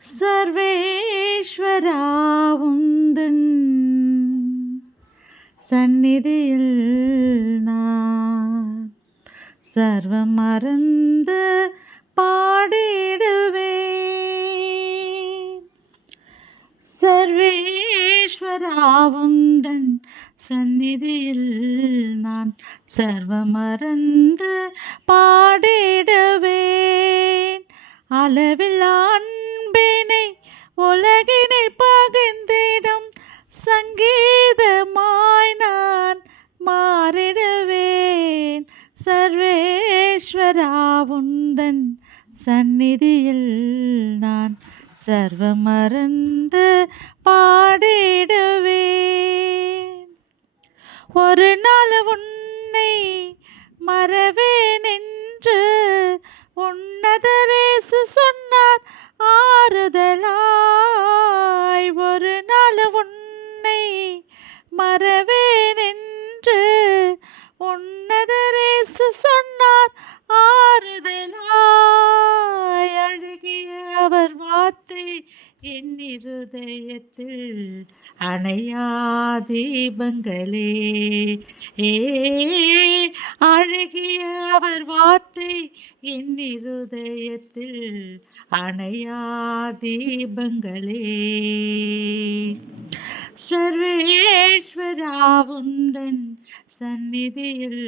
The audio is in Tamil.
சர்வேஸ்வரா உந்தன் சந்நிதியில் நான் சர்வம் மறந்து பாடிடுவேன். சர்வேஸ்வரா உந்தன் சந்நிதியில் நான் சர்வம் மறந்து பாடிடுவேன். அளவில்லா அன்பினை உலகினில் பகிர்ந்திடும் சங்கீதமாய் நான் மாறிடுவேன். சர்வேஸ்வரா உந்தன் சந்நிதியில் நான் சர்வம் மறந்து பாடிடுவேன். ஒரு நாள் உன்னை மறவேன் என்று உன்னதரேசு சொன்னார் ஆறுதலாய். ஒரு நாள் உன்னை மறவேன் என்று உன்னதரேசு சொன்னார் ஆறுதலாய். அழகிய அவர் வார்த்தை என் இருதயத்தில் அணையா தீபங்களே. அழகிய அவர் வார்த்தை என் இருதயத்தில் அணையா தீபங்களே. சர்வேஸ்வரா உந்தன் சந்நிதியில்